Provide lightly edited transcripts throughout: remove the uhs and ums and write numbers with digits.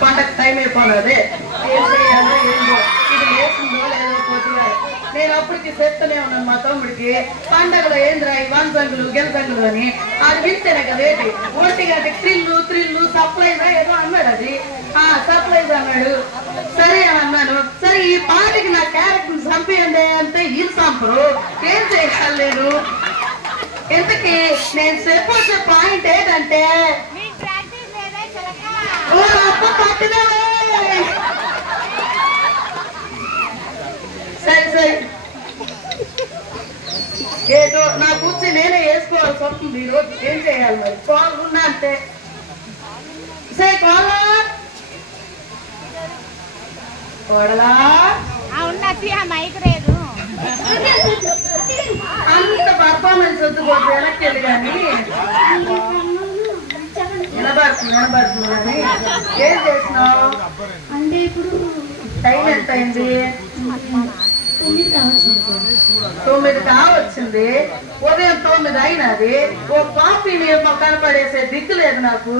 పండగ టైం అయిపోయినది. ఏం చేయాలో ఏంటో ఇది లేచిందో లేదో పోతున్నారు. నేను అప్పటికి చెప్తూనే ఉన్నాను మా తమ్ముడికి, పండగలో ఏంద్రా ఈ వంజంగులు గెలజంగులు అని. అది వింటేనే కదేంటి 1 గంటకి త్రిల్లు సర్ప్రైజ్ ఏదో అన్నాడు. అది సర్ప్రైజ్ అన్నాడు. సరే అన్నాను. సరే ఈ పాటకి నా క్యారెక్టర్ చంపేయండి అంటే వీళ్ళు చంపరు. ఏం చేయాలి నేను? ఇంతకీ నేను చెప్పొచ్చే పాయింట్ ఏంటంటే సరే సరే ఏదో నా కూర్చి నేనే వేసుకోవాల్సి వస్తుంది ఈరోజు. ఏం చేయాలి మరి? కాల్ ఉన్నా అంటే సరే కోడలా అంత పర్ఫార్మెన్స్ వద్దుకోవచ్చు వెనక్కి వెళ్ళి కానీ వినబడుతుంది కానీ ఏం చేసినావు అంటే ఇప్పుడు టైం ఎంత అయింది? 9 కావచ్చింది. ఉదయం 9 అయినది. ఓ కాఫీ నేను కనపడేసే దిక్కు లేదు నాకు.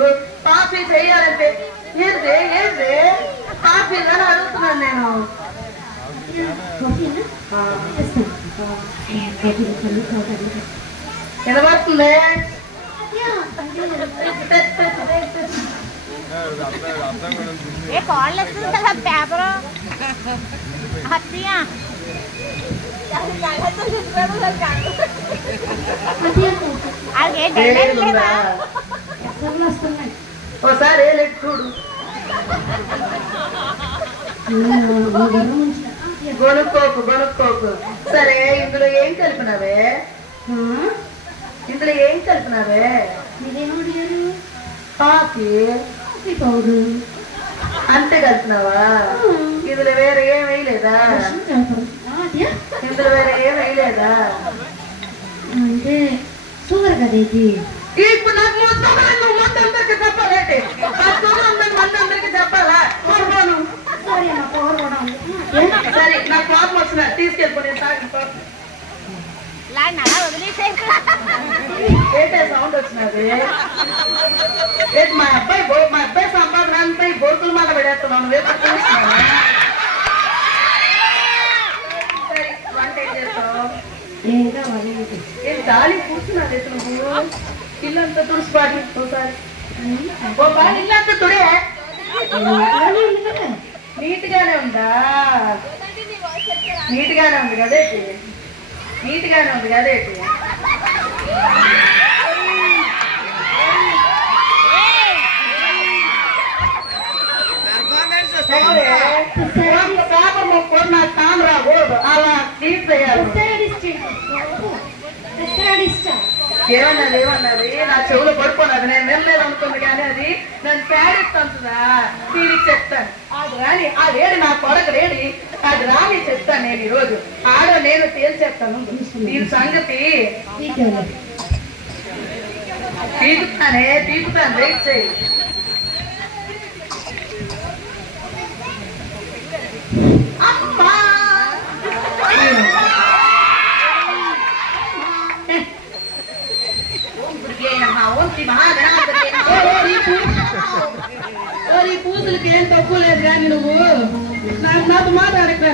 కాఫీ చెయ్యాలంటే ఏంటి కాఫీ అని అడుగుతున్నాను నేను. వినబడుతుంది? పేపర్ ఒకసారి చూడు. గొనుక్కోకు. సరే ఇందులో ఏం కలిపినావే? కాఫీ పౌడర్ అంతే కలిపినావా? ఇందులో వేరే ఏం వేయలేదా? అంటే షుగర్ కదా ఇది. ఇప్పుడు నాకు మంది అందరికి చెప్పాలంటే అందరికి చెప్పాలా? సరే నాకు కోపం వచ్చిన తీసుకెళ్ళిపోయి ఏంటే సౌండ్ వచ్చినది? ఏంటి మా అబ్బాయి సంపాదన అంతా ఈ బోర్కుల మాట పెడేస్తున్నాను. సరే వంట ఏం చేస్తావు? ఏం గాలి కూర్చున్నది నువ్వు? ఇల్లంతా తుడిసిపాటి ఒకసారి ఇల్లంతా తుడే నీట్గానే ఉందా? నీట్గానే ఉంది కదేటి? నాకు తాను రాకూడదు. అలా క్లీన్ చేయాలి. ఏమన్నది నా చెవులు పడిపోయినది. నేను వెళ్ళలేదు అనుకుంది కానీ అది నన్ను పేడిస్తుందా తీరికి చెప్తాను. అది రాని ఆ వేడి నా కొరకు వేడి అది రాని చెప్తాను. నేను ఈరోజు నేను తేల్చేస్తాను. దీని సంగతి తీకుతాను వెయిట్ చేయి. అమ్మా ఈ పూజలకి ఏం తక్కువ లేదు కానీ నువ్వు నాతో మాట్లాడక.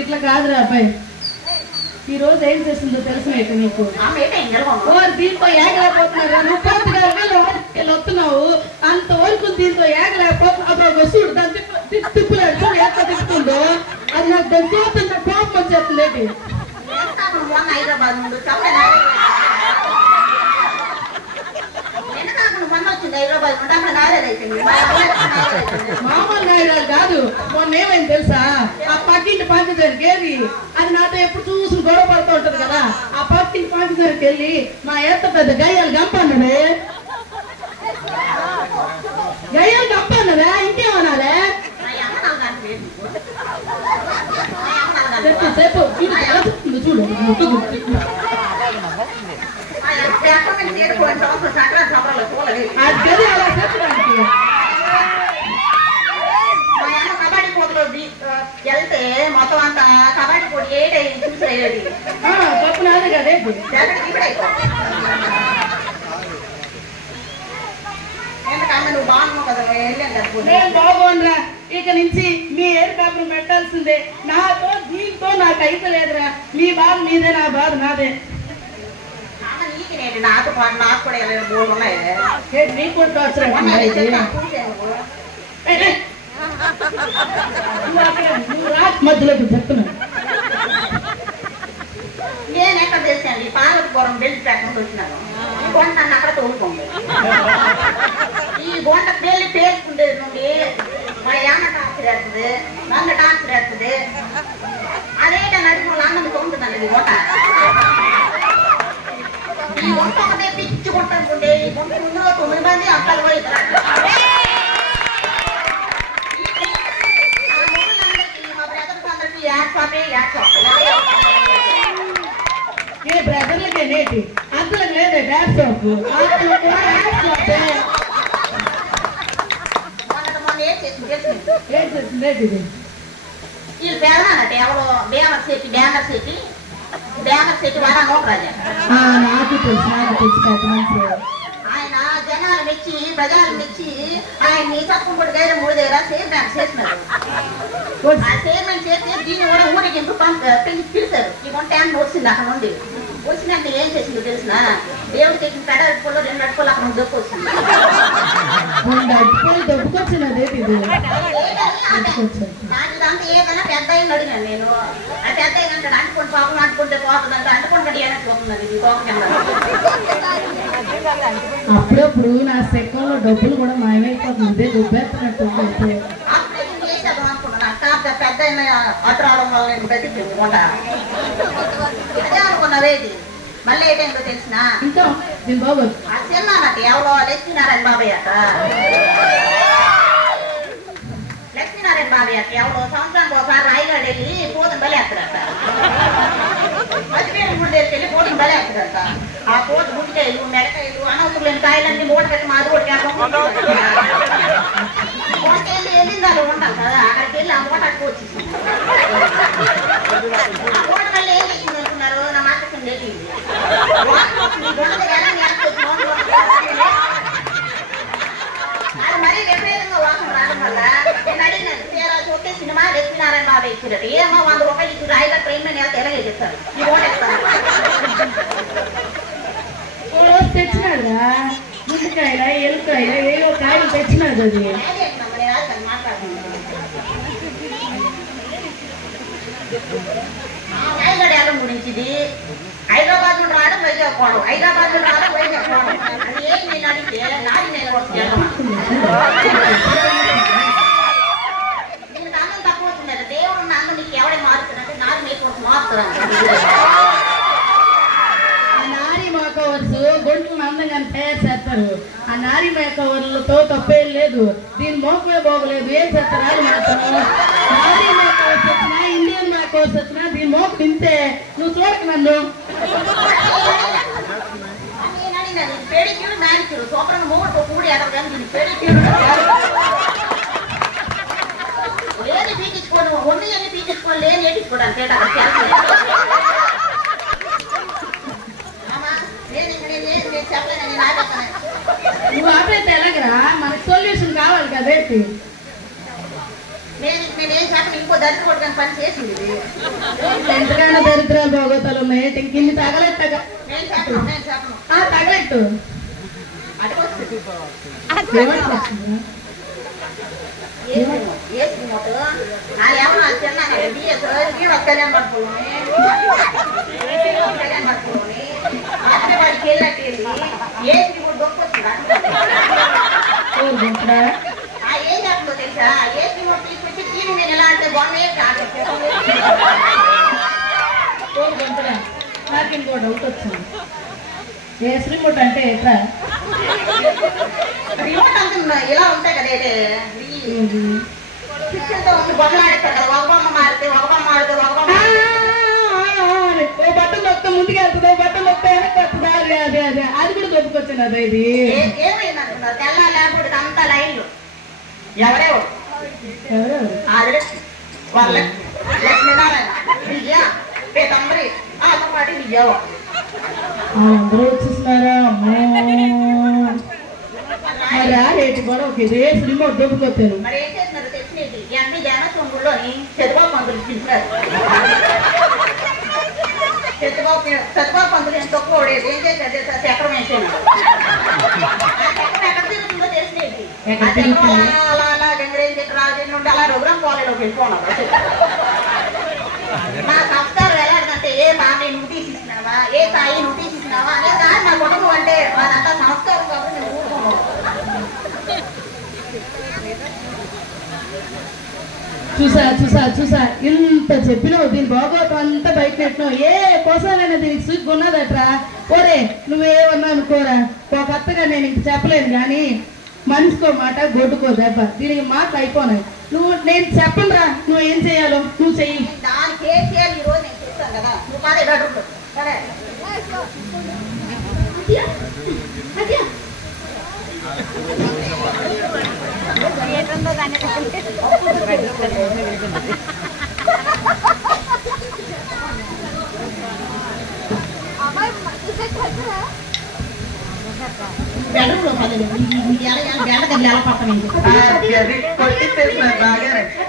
ఇట్లా కాదురా అబ్బాయి. ఈ రోజు ఏం చేస్తుందో తెలిసినట్టు నీకు దీంతో ఏగలేకపోతున్నారు నువ్వు పూర్తిగా వస్తున్నావు అంతవరకు దీంతో ఏగలేకపోతున్నావు అప్పుడు వస్తుడు దాన్ని తిప్పులేడు చూడు ఎంత తిప్పుతుందో అది నాకు దాన్ని చూస్తుంటే కోపం వచ్చేస్తుంది హైదరాబాద్ నుండి మామూలు నాయరాలు కాదు మొన్న ఏమైంది తెలుసా ఆ పక్కింటి పంచదారికి ఏది అది నాతో ఎప్పుడు చూసుకుని గొడవ పడుతూ ఉంటది కదా ఆ పక్కింటి పంచదారికి వెళ్ళి మా ఎంత పెద్ద గయ్యాలు గంపన్నదే గయ్యాలు గంపన్నదే ఇంకేమనాలే చెప్పు చూడు కబడ్డీ పోటీలో వెళ్తే మొత్తం అంతా కబడ్డీ పోటీ ఏడై చూసేది చెప్పినది కదే ఎందుకంటే నువ్వు బాగున్నావు కదా నేను బాగోనరా ఇక నుంచి మీ ఏర్ పేపర్ పెట్టాల్సిందే నాతో దీంతో నాకు అయితే లేదురా మీ బాధ మీదే నా బాధ నాదే నాకు నాకు కూడా బోర్డు ఉన్నాయి నీకు కూడా మధ్యలోకి చెప్తున్నా నేను ఎక్కడ చేశాను ఈ పార్వతీపురం బెల్ట్ ప్యాకెట్ వచ్చినాను ఈ గొంట నన్ను అక్కడ తోలుకోండి ఈ గొంట పెళ్లి పేర్చుకుండేది నుండి మా యాన్న టార్చర్ వేస్తుంది నన్ను టార్చర్ వేస్తుంది అదేట నడుపు అన్నం తోముతుందండి ఈ గొంట ఈ గొంట ఒకటే పిచ్చుకుంటుండే ఈ గొంట ముందు 9 మంది అక్కలు పోయిస్తారు మా బ్రదర్స్ అందరికి ఏ బ్రదర్లకే నేటి అంతలకు లేదే డాన్స్ షాప్ వీళ్ళు పెడదానట ఎవరో బ్యానర్ సెట్టి వారా నోకరాజా నాకు తెలుసు ఆయన జనాలు మెచ్చి ప్రజలు మెచ్చి ఆయన్ని తప్పకుండా గైర 3 దగ్గర చైర్మన్ చేసినారు ఆ చైర్మన్ చేస్తే దీన్ని కూడా ఊరికి పిలిచారు ఈ వంట వచ్చింది అక్కడ నుండి వచ్చినాక ఏం చేసింది తెలిసిన దేవుడికి ఎక్కిన పెడ అడుపులో 2 అడుపులు అక్కడ దొక్కు వచ్చింది దాంట్లో ఏదైనా పెద్ద అయింది అడిగాను నేను ఆ పెద్ద అయ్యంటే అంటుకుంటే పాపం అంటుకుంటే పోతుందంటే అంటుకుంటే ఏనట్టు పోతున్నది ఇది కోపం కింద అప్పుడప్పుడు నా సెకంలో డబ్బులు కూడా మాయమైపోతుంది దుబ్బెత్తనట్టు పెద్ద అటు రావడం వల్ల నేను బతికింది వంట అదే అనుకున్నవేది మళ్ళీ ఏంటో తెలిసిన ఇంకా బాబు ఆ చిన్నట ఎవరో లక్ష్మీనారాయణ బాబాయ్ అట లక్ష్మీనారాయణ బాబాయ్ అట ఎవరో సంవత్సరానికి ఒకసారి రాయిగాడు వెళ్ళి పోతుని బలేస్తారట మధ్యపేరు గుడి దగ్గరికి వెళ్ళి పోతుని బలేస్తారట ఆ పోతు గుడికాయలు మెడకాయలు అనవసరం లేని కాయలన్నీ మూట కట్టి మాది కూడా మూటకెళ్ళి వెళ్ళిందాలు ఉంటాం కదా అక్కడికి వెళ్ళి ఆ మూట అట్టుకొచ్చేసి ఆ మూట మళ్ళీ ఏం చేసింది అనుకున్నారు నా మాట లేచింది అది మరీ విపరీతంగా వాసన రావడం వల్ల నేను అడిగినాను తీరా చూస్తే సినిమా లక్ష్మీనారాయణ బాబాయ్ ఇచ్చినట్టు ఏమో 100 రూపాయలు ఇచ్చి రాయిగా ట్రైన్ మీద వెళ్తే ఎలాగే చెప్తారు ఈ ఓట తెచ్చినాడురా ముందుకాయల ఎలుకాయల ఏవో కాయలు తెచ్చినాడు అది రాయగడ ఎడం గురించిది హైదరాబాద్ నుండి రావడం వైజాగ్ పోవడం హైదరాబాద్ నుండి రావడం వైజాగ్ పోవడం అది ఏం నేను అడిగితే నాది నేను దీనికి అన్నం తక్కువ వచ్చింది దేవుడు ఉన్న అన్నం నీకు ఎవడే మారుతున్నట్టు నాది మీకు మారుతున్నాను నారీ మేకవర్స్ గొంతులను అందంగా తయారు చేస్తారు ఆ నారీ మేకవర్లతో తప్పేం లేదు దీని మోకమే బాగోలేదు ఏం చేస్తారు మాత్రం నారీ మేకవర్స్ వచ్చినా ఇండియన్ మేకవర్స్ వచ్చినా దీని మోక తింటే నువ్వు చూడక నన్ను నేను అడిగినది పెడిక్యూర్ మ్యానిక్యూర్ సూపర్ మూడు కూడి ఎక్కడ కానీ దీన్ని పెడిక్యూర్ లేని పీకించుకోను ఒన్ని అన్ని పీకించుకోని లేని ఏటించుకోవడానికి నువ్వు ఆపేస్తే ఎలాగరా మనకు సొల్యూషన్ కావాలి కదా నేనేం చెప్పను ఇంకో దరిద్ర కొట్టుకొని పని చేసింది ఎంతకైనా దరిద్రాలు బాగోతాలు కళ్యాణ్ పట్టుకోని వాడికి వెళ్ళి ఏసి కూడా దొక్కొచ్చిందా ఏం చేస్తుందో తెలుసా ఏసి కూడా తీసుకొచ్చి దీని మీద ఎలా అంటే బొమ్మే నాకు ఇంకో డౌట్ వచ్చింది ఏస్ రిమోట్ అంటే ఎట్లా రిమోట్ అంటున్నా ఇలా ఉంటాయి కదా పిక్చర్తో ఉండి బొమ్మలాడతారు కదా ఒక బొమ్మ మారితే ఒక బొమ్మ ఆడితే ఒక బొమ్మ బట్టలు నొక్క ముందుకు వెళ్తుందా బట్టలు నొక్క వెనక్కి వస్తుందా అదే అదే అదే అది కూడా దొరుకుకొచ్చింది అదే ఇది ఏమైంది అంటున్నారు తెల్ల లేకపోతే అంతా లైన్లు ఎవరెవరు వాళ్ళ లక్ష్మీనారాయణ విజయ పేదంబరి పాటి విజయవ అందరూ వచ్చేస్తున్నారా అమ్మో మరి ఆ రేటు కూడా ఒక ఇదే సినిమా దొరుకుకొచ్చారు మరి ఏం చేస్తున్నారు తెలిసినది ఎంపీ జనసంగుల్లోని చంద్రబాబు పంతులు పిలిచారు చంద్రబాబు పంతులు ఎంత తక్కువ ఓడేది ఏం చేశారు చక్రం వేసాను ఎక్కడ తిరుగుతుందో తెలిసినది అలా గంగరేజ్ రాజేంద్ర నుండి అలా రఘురాం కాలేజీలోకి వెళ్ళిపోన్నారు నా సంస్కారం ఎలాంటిదంటే ఏ బాగా నువ్వు తీసిస్తున్నావా ఏ తాయి నువ్వు తీసిస్తున్నావా అనే కానీ నా కుటుంబం అంటే మాదంతా సంస్కారం కాబట్టి నేను ఊరుకున్నాను చూసా ఇంత చెప్పినావు దీని బాగోతం అంతా బయట పెట్టినావు ఏ కోసాలైనా దీనికి సుగ్గు ఉన్నదట్రా ఓరే నువ్వేమన్నా అనుకోరా ఒక అత్తగా నేను ఇంక చెప్పలేను కానీ మనిషికో మాట గొడ్డుకో దెబ్బ దీనికి మాటలు అయిపోయినాయి నేను చెప్పనురా నువ్వు ఏం చేయాలో నువ్వు చెయ్యి దానికి ఏం చేయాలి ఈ రోజు నేను చెప్తాను కదా నువ్వు కాదే గడుపు సరే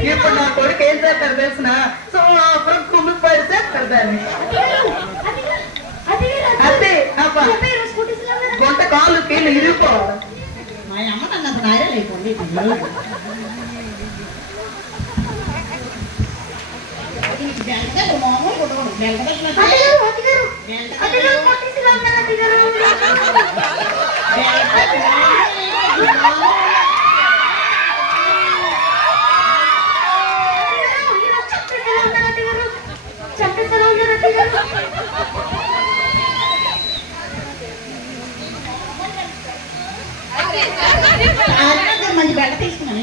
ఇప్పుడు నా కొడుకు ఏం చేస్తారు తెలిసిన సో అప్పుడు కుమ్మి పడితే దాన్ని అదే గొంత కాళ్ళు కీళ్ళు ఇరిగిపోవాలి మా అమ్మ నన్ను అంత నాయరాలు అయిపోయింది మంచి బెడ తీసుకున్నాను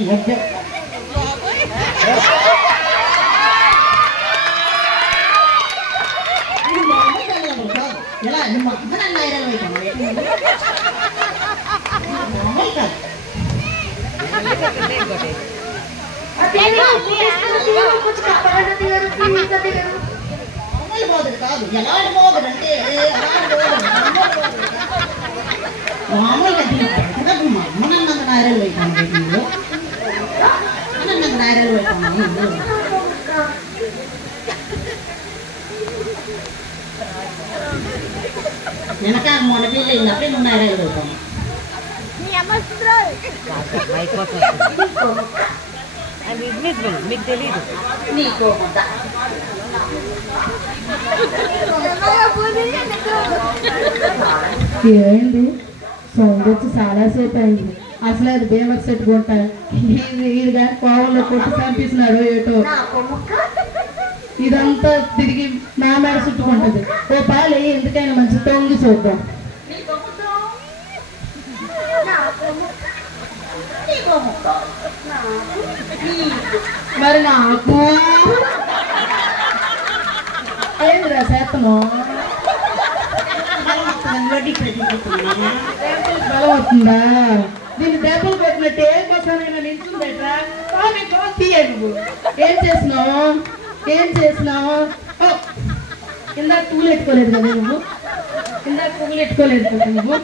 ఎలా మొత్తం నన్ను ఐరన్ అయిపోయింది పోతుంది కాదు ఎలాంటి పోదు అంటే మామూలుగా మా అమ్మ నన్ను అంత నాయరాలు అయిపోయింది నన్ను నాయరాలు అయిపోయింది వెనక మొన్న పిల్లలు అయినప్పుడే నువ్వు నాయరాలు అయిపోయాను మీకు తెలీదు నీకు ఏంటి సౌండ్ వచ్చి చాలాసేపు అయింది అసలు అది బేమర్ సెట్ కొంటా ఇది కానీ కోవంలో కొట్టి చంపిస్తున్నాడు ఏటో ఇదంతా తిరిగి నా మేడ చుట్టుకుంటది ఓ పాలు ఎందుకైనా మంచి తొంగి చూద్దాం మరి నాకు ఏందిరా చేతను బలం వస్తుందా దీన్ని దెబ్బలు కొట్టినట్టు ఏ కోసానైనా నిల్చుందట్రా తీయ నువ్వు ఏం చేసినావు ఇందాక పువ్వులు ఎట్టుకోలేదు కదా నువ్వు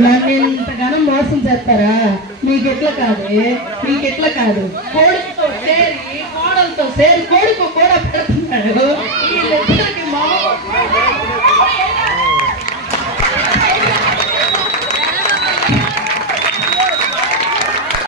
నన్ను ఇంతగానో మోసం చేస్తారా మీకెట్లా కాదు కోడితో సేరి కోడలతో సేరి కోడికో కూడా పెడుతున్నాడు లేదు